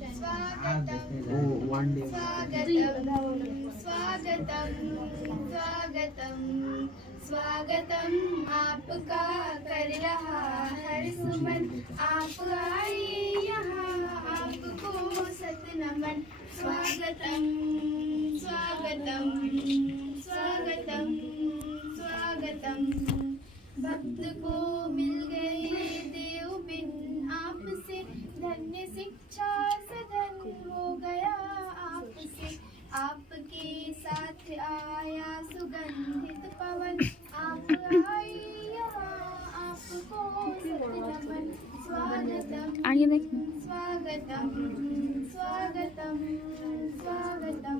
स्वागतम स्वागतम स्वागतम स्वागतम आपका कर रहा हर सुमन। आप आए यहाँ आपको सत नमन। स्वागतम स्वागतम स्वागतम स्वागतम। भक्त को मिल गए देव बिन आपसे, धन्य शिक्षा सदन हो गया आपसे। आपके साथ आया सुगंधित पवन। आप आए यहाँ आपको सत नमन। स्वागतम स्वागतम स्वागतम स्वागतम।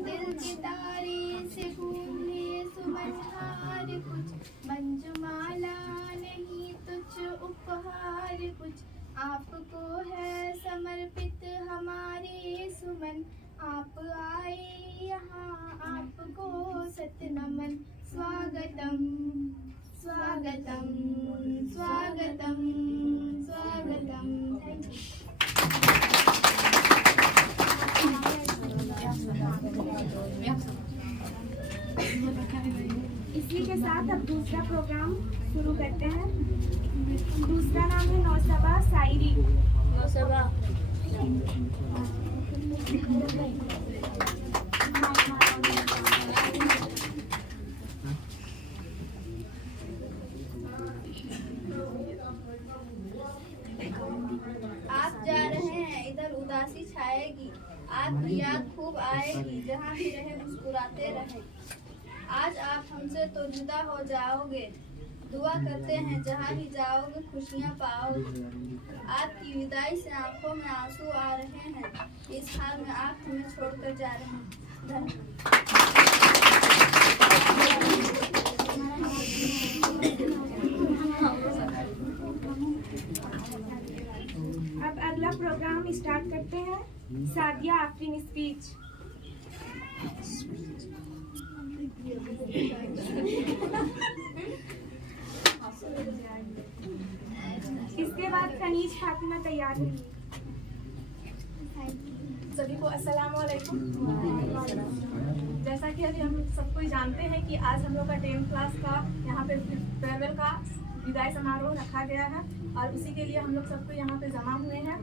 दिल के तारे से फूले सुमनहार कुछ, मंजुमाला नहीं तुझ उपहार कुछ। आपको है समर्पित हमारे सुमन। आप आए यहाँ आपको सत नमन। स्वागतम स्वागतम स्वागतम स्वागतम। थैंक इसी के साथ अब दूसरा प्रोग्राम शुरू करते हैं। दूसरा नाम है नौसबा शायरी। नौसबा आप जा रहे हैं इधर उदासी छाएगी, आपकी याद खूब आएगी, जहाँ भी रहे मुस्कुराते रहे। आज आप हमसे तो जुदा हो जाओगे, दुआ करते हैं जहाँ भी जाओगे खुशियाँ पाओगे। आपकी विदाई से आंखों में आंसू आ रहे हैं, इस हाल में आप हमें छोड़कर जा रहे हैं। अब अगला प्रोग्राम स्टार्ट करते हैं। सादिया आफ्रीन स्पीच। इसके बाद खनीज फातिमा तैयार होगी। सभी को अस्सलाम वालेकुम। जैसा कि अभी हम सबको जानते हैं कि आज हम लोग का 10th क्लास का यहाँ पे फेयरवेल का विदाई समारोह रखा गया है और उसी के लिए हम लोग सबको यहाँ पे जमा हुए हैं।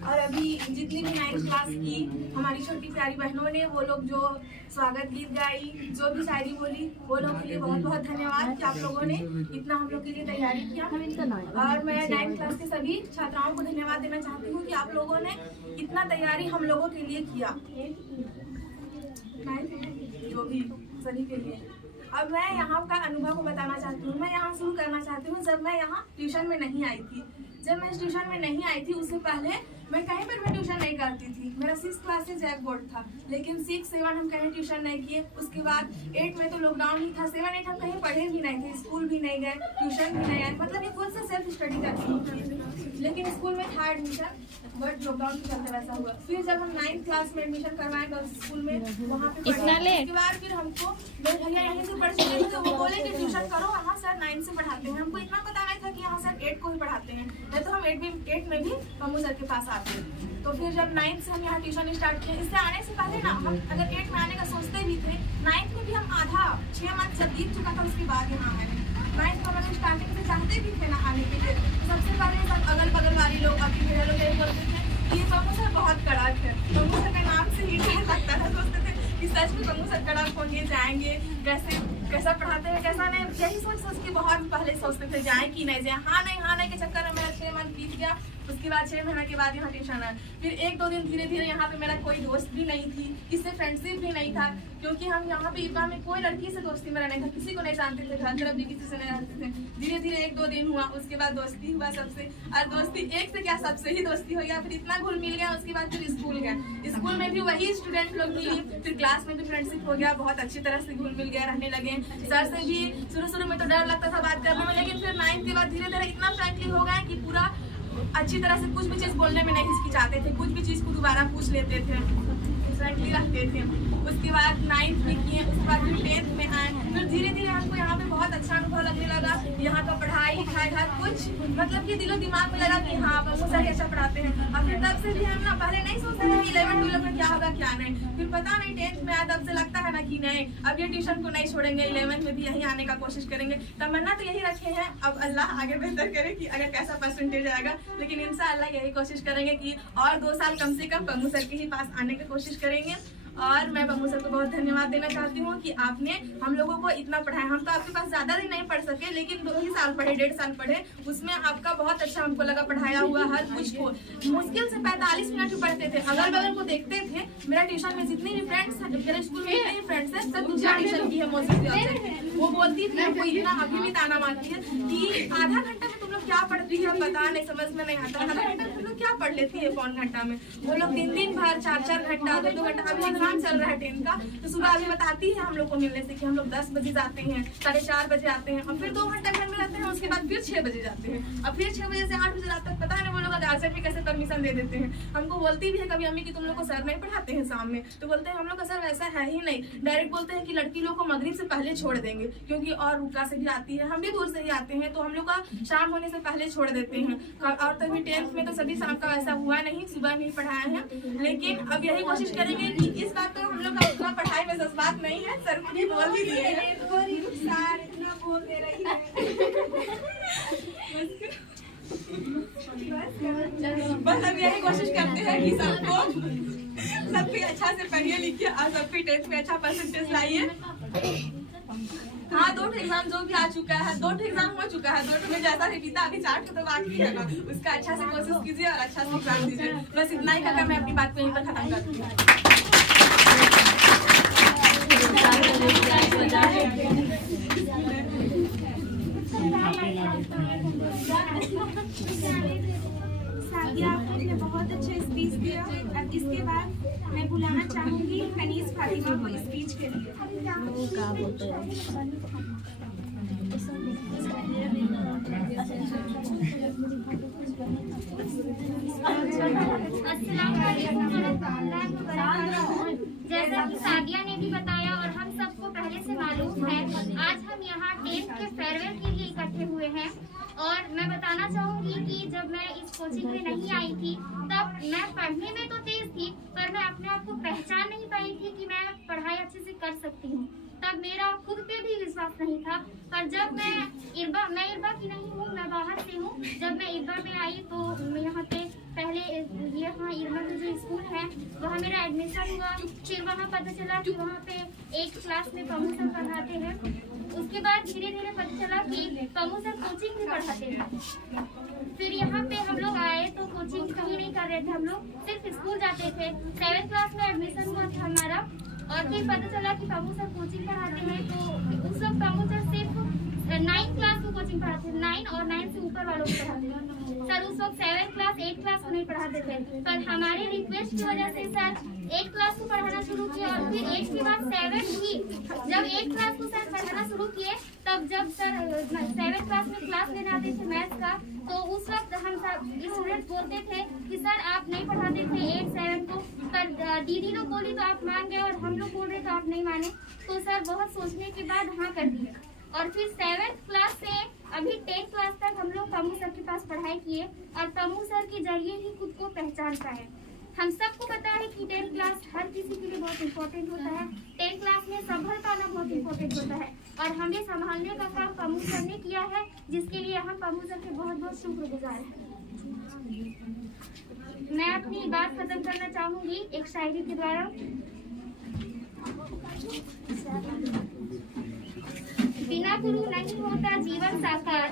और अभी जितनी भी 9th क्लास की हमारी छोटी प्यारी बहनों ने वो लोग जो स्वागत गीत गाई, जो भी शायरी बोली, वो लोग के लिए बहुत बहुत धन्यवाद कि आप लोगों ने इतना हम लोग के लिए तैयारी किया। और मैं 9th क्लास के सभी छात्राओं को धन्यवाद देना चाहती हूँ कि आप लोगों ने इतना तैयारी हम लोगों के लिए किया, जो भी सभी के लिए। अब मैं यहाँ का अनुभव को बताना चाहती हूँ। मैं यहाँ शुरू करना चाहती हूँ जब मैं यहाँ ट्यूशन में नहीं आई थी। जब मैं ट्यूशन में नहीं आई थी उससे पहले मैं कहीं पर भी ट्यूशन नहीं करती थी। मेरा 6th क्लास से जैक बोर्ड था, लेकिन 6, 7 हम कहीं ट्यूशन नहीं किए। उसके बाद 8 में तो लॉकडाउन ही था। 7, 8 हम कहीं पढ़े भी नहीं थे, स्कूल भी नहीं गए, ट्यूशन भी नहीं गए। मतलब ये खुद से सेल्फ स्टडी करती थी। लेकिन स्कूल में था एडमिशन, बट लॉकडाउन के चलते वैसा हुआ। फिर जब हम 9th क्लास में एडमिशन करवाए गर्ल्स स्कूल में, वहाँ पे उसके बाद फिर हमको भैया यहीं से पढ़ चुके थे तो वो बोले कि ट्यूशन करो, वहाँ सर 9 से पढ़ाते हैं। हमको इतना पता नहीं था कि यहाँ सर 8 को ही पढ़ाते हैं, नहीं तो हम 8 में भी मम्मू सर के पास आते हैं। तो फिर जब 9th से हम यहाँ ट्यूशन स्टार्ट किए, इससे आने से पहले ना हम अगर 8 में आने का सोचते भी थे, 9th में भी हम आधा 6 मंथ जब बीत चुका था उसके बाद यहाँ आए। 9th में हम स्टार्टिंग से चाहते भी थे ना आने के लिए। सबसे पहले सब अगल बगल वाली लोग अभी मेरे लोग यही बोलते थे ये मम्मू सर बहुत कड़क है। मम्मू सर के नाम से ही डर लगता था, सोचते थे कि सच में मम्मू सर कड़क होंगे, जाएंगे कैसा पढ़ाते हैं कैसा नहीं, यही सोच के बहुत पहले सोचते थे जाए कि नहीं जाए। हाँ नहीं के चक्कर में मेरा 6 मंथ बीत गया। उसके बाद 6 महीने के बाद यहाँ ट्यूशन है। फिर 1-2 दिन धीरे धीरे यहाँ पे मेरा कोई दोस्त भी नहीं थी, इससे फ्रेंडशिप भी नहीं था, क्योंकि हम यहाँ पे ईदगाह में कोई लड़की से दोस्ती मेरा नहीं था, किसी को नहीं जानते थे, घर तरफ भी किसी से नहीं जानते थे। धीरे धीरे 1-2 दिन हुआ, उसके बाद दोस्ती हुआ सबसे, और दोस्ती एक से क्या सबसे ही दोस्ती हो गया। फिर इतना घुल मिल गया। उसके बाद फिर स्कूल गए, स्कूल में भी वही स्टूडेंट लोग मिली। फिर क्लास में भी फ्रेंडशिप हो गया, बहुत अच्छी तरह से घुल मिल गया, रहने लगे। सर से भी शुरू में तो डर लगता था बात करने में, लेकिन फिर 9th के बाद धीरे धीरे इतना फ्रेंकली हो गए कि पूरा अच्छी तरह से कुछ भी चीज़ बोलने में नहीं हिचकिचाते थे, कुछ भी चीज़ को दोबारा पूछ लेते थे, फ्रेंकली रखते थे। उसके बाद 9th में किए, उसके बाद फिर 10th में आए। फिर धीरे धीरे हमको यहाँ पे बहुत अच्छा अनुभव लगने लगा। यहाँ का पढ़ाई लिखाई हर कुछ मतलब कि दिलो दिमाग में लगा कि हाँ मम्मू सर अच्छा पढ़ाते हैं। और फिर तब से भी हम ना पहले नहीं सोचते थे कि 11 12 में क्या होगा क्या नहीं, फिर पता नहीं 10th में आया तब से लगता है ना कि नहीं अब ये ट्यूशन को नहीं छोड़ेंगे, 11th में भी यहीं आने का कोशिश करेंगे। तमन्ना तो यही रखे हैं, अब अल्लाह आगे बेहतर करे कि अगर कैसा परसेंटेज आएगा, लेकिन इंशाअल्लाह यही कोशिश करेंगे कि और 2 साल कम से कम पम्मू सर के ही पास आने की कोशिश करेंगे। और मैं पम्मू सर को बहुत धन्यवाद देना चाहती हूँ कि आपने हम लोगों को इतना पढ़ाया। हम तो आपके पास ज़्यादा दिन नहीं पढ़ सके, लेकिन 2 ही साल पढ़े, 1.5 साल पढ़े, उसमें आपका बहुत अच्छा हमको लगा पढ़ाया हुआ हर कुछ को। मुश्किल से 45 मिनट पढ़ते थे, अगल बगल को देखते थे। मेरा ट्यूशन में जितनी भी फ्रेंड्स हैं, मेरे स्कूल में जितने भी फ्रेंड्स हैं, सब दूसरा ट्यूशन की है मौजूद। वो बोलती थी, वो इतना अभी भी ताना मारती है कि आधा घंटा में तुम लोग क्या पढ़ती है पता नहीं, समझ में नहीं आता। आधा घंटा में तुम लोग क्या पढ़ लेती है, पौन घंटा में वो लोग 3 भर 4 घंटा 2 घंटा। अभी एग्जाम चल रहा है 10 का, तो सुबह अभी बताती है हम लोग को मिलने से कि हम लोग 10 बजे जाते हैं, 4:30 बजे आते हैं, और फिर 2 घंटा घर में रहते हैं, उसके बाद फिर 6 बजे जाते हैं, और फिर 6 बजे से 8 बजे रात तक पता नहीं वो लोग गार्जियन भी कैसे परमिशन दे देते हैं। हमको बोलती भी है कभी अम्मी कि तुम लोग को सर नहीं पढ़ाते हैं शाम में, तो बोलते हैं हम लोग का सर वैसा है ही नहीं। डायरेक्ट बोलते हैं कि लड़की लोग को मगरिब से पहले छोड़ देंगे, क्योंकि और रुका से भी आती है, हम भी दूर से ही आते हैं, तो हम लोग का शाम होने से पहले छोड़ देते हैं। और तभी 10th में तो सभी शाम का वैसा हुआ नहीं, सुबह नहीं पढ़ाया है, लेकिन अब यही कोशिश करेंगे कि इस बात तो हम लोग का उतना पढ़ाई में जज्बात नहीं है, सर को भी बोल भी दिए हैं। इतना बोल दे रही है। बस हम यही कोशिश करते हैं कि सब भी अच्छा से पढ़िए लिखिए और सब भी 10th में अच्छा परसेंटेज लाइए। हाँ, 2 एग्जाम जो भी आ चुका है, 2 एग्जाम हो चुका है, 2 में जैसा भी बीता, अभी 4 तो बाकी है ना, उसका अच्छा से कोशिश कीजिए और अच्छा से एग्जाम दीजिए। बस इतना ही कहकर मैं अपनी बात को यहीं पर खत्म करती हूँ। सादिया, आपने बहुत अच्छा स्पीच दिया। अब इसके बाद मैं बुलाना चाहूंगी कनीज फातिमा को स्पीच के लिए। जैसा कि सादिया ने भी बताया और हम सबको पहले से मालूम है, आज हम यहाँ 10th के फेयरवेल के लिए इकट्ठे हुए हैं। और मैं बताना चाहूँगी कि जब मैं इस कोचिंग में नहीं आई थी, तब मैं पढ़ने में तो तेज थी, पर मैं अपने आप को पहचान नहीं पाई थी कि मैं पढ़ाई अच्छे से कर सकती हूँ। तब मेरा खुद पे भी विश्वास नहीं था। पर जब मैं इरबा की नहीं हूँ, मैं बाहर से हूँ। जब मैं इरबा में आई तो यहाँ पे पहले यहाँ इरबा में जो स्कूल है वहाँ मेरा एडमिशन हुआ। फिर वहाँ पता चला कि वहाँ पे 8 क्लास में पम्मू सर पढ़ाते हैं। उसके बाद धीरे धीरे पता चला कि पम्मू सर कोचिंग भी पढ़ाते हैं। फिर यहाँ पे हम लोग आए तो कोचिंग कहीं नहीं कर रहे थे, हम लोग सिर्फ स्कूल जाते थे। 7th क्लास में एडमिशन हुआ था हमारा, और फिर पता चला कि पम्मू सर कोचिंग पढ़ाते हैं। तो उस वक्त पम्मू सर सिर्फ 9th क्लास को कोचिंग पढ़ाते थे, 9 और 9 से ऊपर वालों को पढ़ाते थे। सर उस वक्त 7th क्लास 8th क्लास को नहीं पढ़ाते थे, पर हमारे रिक्वेस्ट की वजह से सर 8th क्लास को पढ़ाना शुरू किया। और फिर 8th के बाद 7th हुई। जब 8th क्लास को सर पढ़ाना शुरू किए, तब जब सर 7th क्लास में क्लास लेने आते थे मैथ्स का, तो उस वक्त हम सब स्टूडेंट बोलते थे कि सर आप नहीं पढ़ाते थे 8 7 को, पर दीदी लोग बोली तो आप मान गए और हम लोग बोल रहे तो आप नहीं माने। तो सर बहुत सोचने के बाद हाँ कर दिए। और फिर 7th क्लास से अभी 10th क्लास तक हम लोग पम्मू सर के पास पढ़ाई किए, और पम्मू सर के जरिए ही खुद को पहचान पाए। हम सबको पता है कि 10th क्लास हर किसी के लिए बहुत इम्पोर्टेंट होता है। 10th क्लास में संभल पाना बहुत इम्पोर्टेंट होता है, और हमें संभालने का काम पम्मू सर ने किया है, जिसके लिए हम पम्मू सर के बहुत बहुत शुक्रगुजार हैं। मैं अपनी बात खत्म करना चाहूंगी एक शायरी के द्वारा। बिना गुरु नहीं होता जीवन साकार,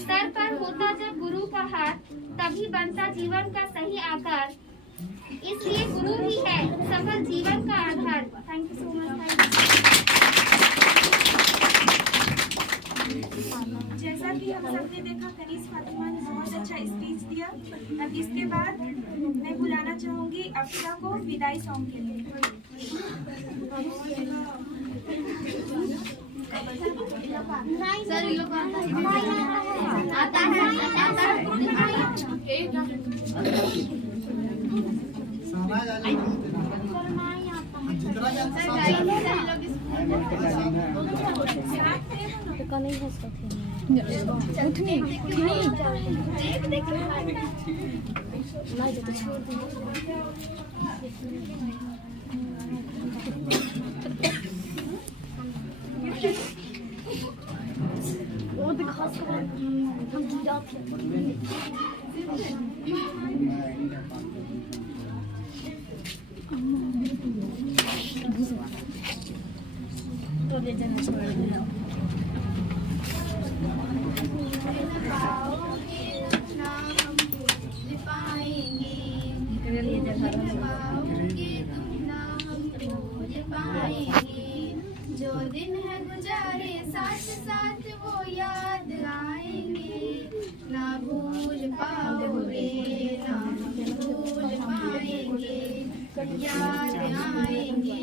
सर पर होता जब गुरु का हाथ, तभी बनता जीवन का सही आकार। इसलिए गुरु ही है सफल जीवन का आधार। Thank you so much. जैसा कि हम सबने देखा, कनीज फातिमा ने बहुत अच्छा स्पीच दिया। अब इसके बाद मैं बुलाना चाहूंगी अफसा को विदाई सॉन्ग के लिए। सर ये लोग आता है। ना हम भूल पाएंगे, पाओगे तुम ना हम भूल पाएंगे। जो दिन है गुजारे साथ साथ वो याद आएंगे, ना भूल पाओगे ना हम भूल पाएंगे। याद आएंगे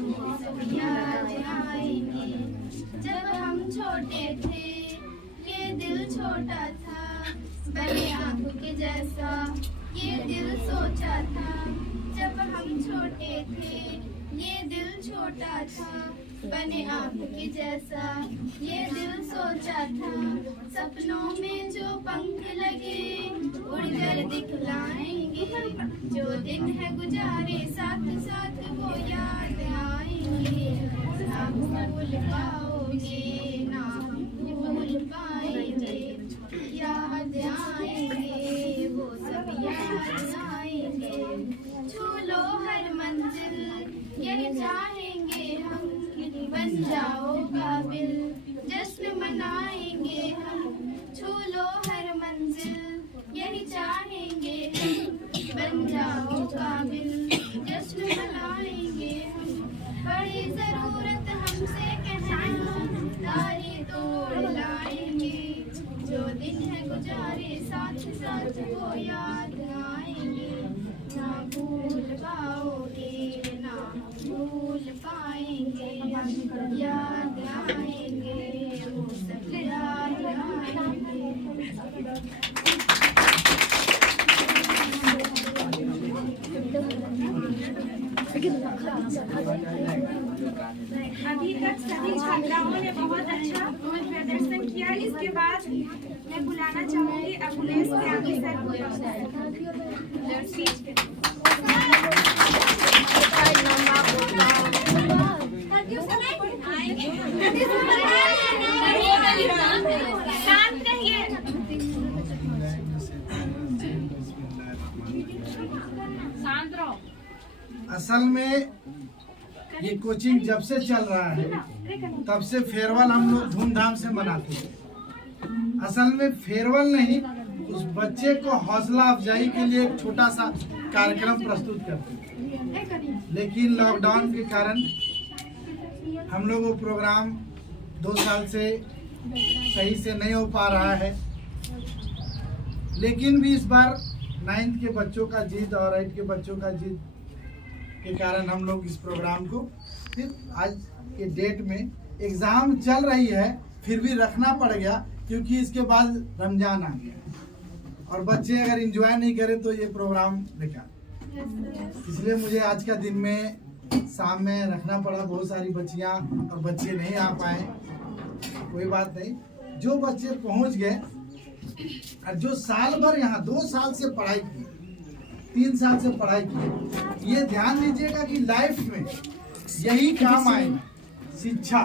वो सब याद आएंगे। जब हम छोटे थे ये दिल छोटा था, बड़े आंखों के जैसा ये दिल सोचा था। जब हम छोटे थे ये दिल छोटा था, बने आँख के जैसा ये दिल सोचा था। सपनों में जो पंख लगे उड़कर दिखलाएंगे, जो दिन है गुजारे साथ साथ वो याद आएंगे। ना भूल पाओगे ना हम भूल पाएंगे। याद आएंगे वो सब याद आएंगे। छू लो हर मंजिल यही चाहेंगे हम, बन जाओ काबिल जश्न मनाएंगे हम। छू लो हर मंजिल यही चाहेंगे हम, बन जाओ काबिल जश्न मनाएंगे हम। बड़ी जरूरत हमसे कहना तारी तोड़ लाएंगे, जो दिन है गुजारे साथ साथ वो याद आएंगे। ना भूल पाओगे ना भूल पाएंगे। याद आएंगे वो सब याद आएंगे। अभी तक सभी छात्राओं ने बहुत अच्छा प्रदर्शन किया। इसके बाद मैं बुलाना चाहूंगी अखिलेश त्यागी सर को। शांत रहिए। शांत रहो। असल में ये कोचिंग जब से चल रहा है तब से फेयरवेल हम लोग धूमधाम से मनाते हैं। असल में फेयरवेल नहीं, उस बच्चे को हौसला अफजाई के लिए एक छोटा सा कार्यक्रम प्रस्तुत करते हैं। लेकिन लॉकडाउन के कारण हम लोग वो प्रोग्राम 2 साल से सही से नहीं हो पा रहा है। लेकिन भी इस बार 9th के बच्चों का जिद और 8 के बच्चों का जिद के कारण हम लोग इस प्रोग्राम को फिर आज के डेट में एग्ज़ाम चल रही है फिर भी रखना पड़ गया, क्योंकि इसके बाद रमज़ान आ गया और बच्चे अगर एंजॉय नहीं करें तो ये प्रोग्राम बेकार। इसलिए मुझे आज का दिन में शाम में रखना पड़ा। बहुत सारी बच्चियां और बच्चे नहीं आ पाए, कोई बात नहीं। जो बच्चे पहुंच गए और जो साल भर यहाँ 2 साल से पढ़ाई की, 3 साल से पढ़ाई की, ये ध्यान दीजिएगा कि लाइफ में यही काम आएगा, शिक्षा।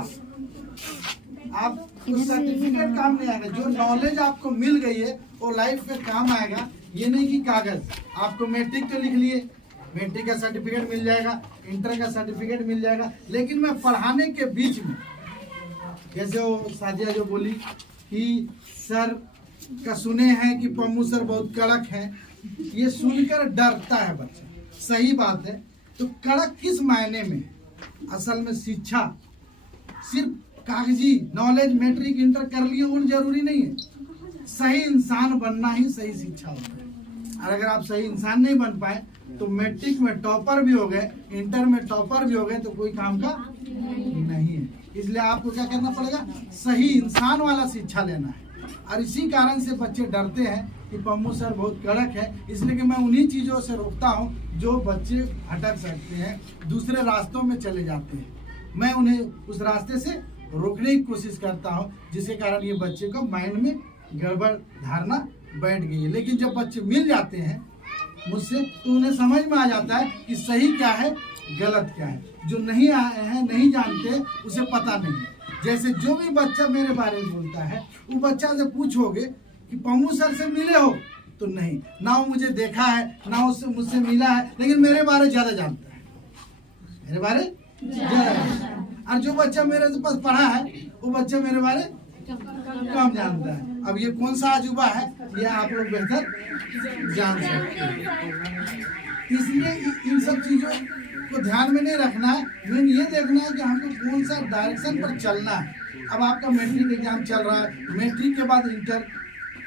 आप सर्टिफिकेट काम नहीं आएगा, जो नॉलेज आपको मिल गई है वो लाइफ में काम आएगा। ये नहीं कि कागज आपको मैट्रिक तो लिख लिए, मैट्रिक का सर्टिफिकेट मिल जाएगा, इंटर का सर्टिफिकेट मिल जाएगा, लेकिन मैं पढ़ाने के बीच में, जैसे वो साजिया जो बोली कि सर का सुने हैं कि पम्मू सर बहुत कड़क हैं, ये सुनकर डरता है बच्चा। सही बात है। तो कड़क किस मायने में? असल में शिक्षा सिर्फ कागजी नॉलेज मैट्रिक इंटर कर लिए वो जरूरी नहीं है। सही इंसान बनना ही सही शिक्षा होता है। और अगर आप सही इंसान नहीं बन पाए तो मैट्रिक में टॉपर भी हो गए, इंटर में टॉपर भी हो गए, तो कोई काम का नहीं है। इसलिए आपको क्या करना पड़ेगा? सही इंसान वाला शिक्षा लेना है। और इसी कारण से बच्चे डरते हैं कि पम्मू सर बहुत कड़क है, इसलिए कि मैं उन्हीं चीज़ों से रोकता हूँ जो बच्चे भटक सकते हैं, दूसरे रास्तों में चले जाते हैं। मैं उन्हें उस रास्ते से रोकने की कोशिश करता हूँ, जिसके कारण ये बच्चे को माइंड में गड़बड़ धारणा बैठ गई है। लेकिन जब बच्चे मिल जाते हैं मुझसे तो उन्हें समझ में आ जाता है कि सही क्या है गलत क्या है। जो नहीं आए हैं नहीं जानते उसे पता नहीं है। जैसे जो भी बच्चा मेरे बारे में बोलता है वो बच्चा से पूछोगे कि पम्मू सर से मिले हो तो नहीं, ना वो मुझे देखा है ना उससे मुझसे मिला है, लेकिन मेरे बारे ज़्यादा जानता है, मेरे बारे ज़्यादा। और जो बच्चा मेरे पास पढ़ा है वो बच्चा मेरे बारे कम जानता है। अब ये कौन सा अजूबा है ये आप लोग बेहतर जान सकते हैं। इसलिए इन सब चीज़ों को ध्यान में नहीं रखना है, मेन ये देखना है कि हमको कौन सा डायरेक्शन पर चलना है। अब आपका मैट्रिक एग्जाम चल रहा है, मैट्रिक के बाद इंटर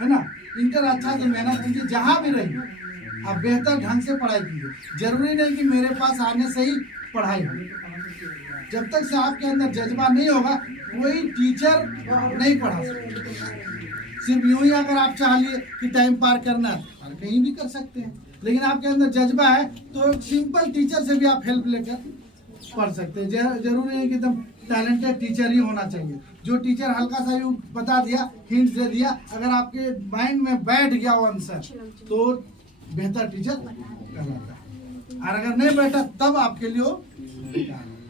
है ना, इंटर अच्छा से मेहनत कीजिए, जहाँ भी रहिए आप बेहतर ढंग से पढ़ाई कीजिए। जरूरी नहीं कि मेरे पास आने से ही पढ़ाई हो, जब तक से आपके अंदर जज्बा नहीं होगा कोई टीचर नहीं पढ़ा सकता। सिर्फ यूं ही अगर आप चाह लिए कि टाइम पार करना है और कहीं भी कर सकते हैं, लेकिन आपके अंदर जज्बा है तो सिंपल टीचर से भी आप हेल्प लेकर पढ़ सकते हैं। जरूरी नहीं कि एकदम टैलेंटेड टीचर ही होना चाहिए। जो टीचर हल्का सा यूं बता दिया, हिंट दे दिया, अगर आपके माइंड में बैठ गया वो आंसर तो बेहतर टीचर कहलाता है। और अगर नहीं बैठा तब आपके लिए वो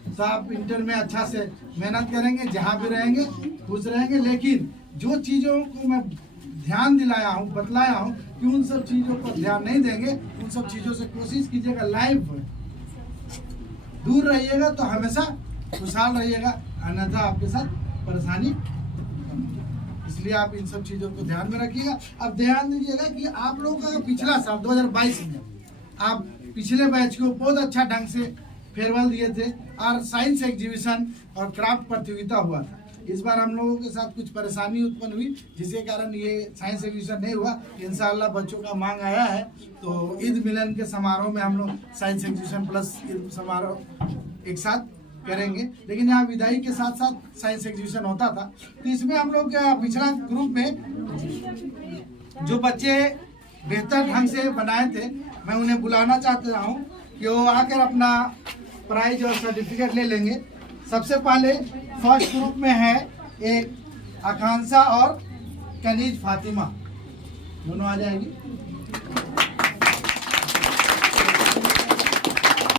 तो आप इंटर में अच्छा से मेहनत करेंगे, जहाँ भी रहेंगे खुश रहेंगे। लेकिन जो चीज़ों को मैं ध्यान दिलाया हूँ, बतलाया हूँ कि उन सब चीज़ों पर ध्यान नहीं देंगे, उन सब चीज़ों से कोशिश कीजिएगा लाइफ दूर रहिएगा तो हमेशा खुशहाल रहिएगा, अन्यथा आपके साथ परेशानी। इसलिए आप इन सब चीज़ों को ध्यान में रखिएगा। अब ध्यान दीजिएगा कि आप लोगों का पिछला साल 2022 में आप पिछले बैच को बहुत अच्छा ढंग से फेयरवेल दिए थे और साइंस एग्जीबिशन और क्राफ्ट प्रतियोगिता हुआ था। इस बार हम लोगों के साथ कुछ परेशानी उत्पन्न हुई जिसके कारण ये साइंस एग्जीबिशन नहीं हुआ। इंशाअल्लाह बच्चों का मांग आया है तो ईद मिलन के समारोह में हम लोग साइंस एग्जीबिशन प्लस ईद समारोह एक साथ करेंगे। लेकिन यहाँ विदाई के साथ साथ साइंस एग्जीबिशन होता था, तो इसमें हम लोग पिछला ग्रुप में जो बच्चे बेहतर ढंग से बनाए थे मैं उन्हें बुलाना चाहता हूँ कि वो आकर अपना प्राइज और सर्टिफिकेट ले लेंगे। सबसे पहले फर्स्ट ग्रुप में है एक आकांक्षा और कनीज फातिमा, दोनों आ जाएंगी।